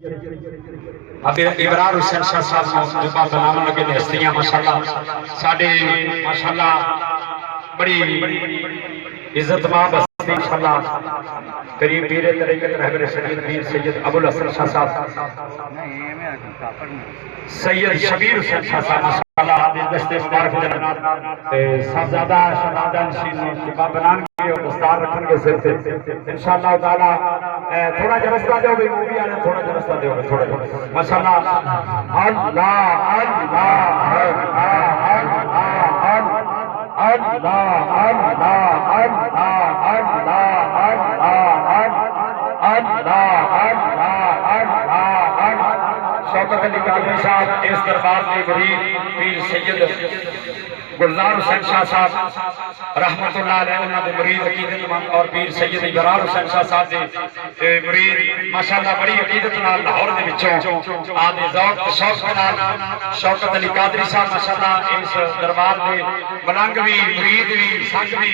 ابھی ابرار حسین شاہ صاحب جبا بناون لگے نے ہستیاں ماشاءاللہ ساڈے ماشاءاللہ بڑی عزت ماب ہستی ماشاءاللہ قریب پیر طریقت رہبر شریعت پیر سید ابو الحسن شاہ صاحب سید شبیر حسین شاہ صاحب ماشاءاللہ دستے مبارک جناب صاحبزادہ شہزادہ نشین جبا بنان کے اور دستار رکھن کے سر سے انشاءاللہ تعالی تھوڑا جرستہ دے ہوگی مووی آنے تھوڑا جرستہ دے ہوگی تھوڑا جرستہ ماشاءاللہ اللہ اللہ شوکت علی قادری صاحب اس دربار کے مرید پیر سید گلزار حسین شاہ صاحب رحمت اللہ علیہ انہوں نے مرید عقیدت مند اور پیر سید ابرار حسین شاہ صاحب دے مرید ماشاءاللہ بڑی عقیدت نال لاہور دے وچوں آدھے ذوق شوق نال شوکت علی قادری صاحب ماشاءاللہ اس دربار دے ملنگ بھی مرید بھی سنگ بھی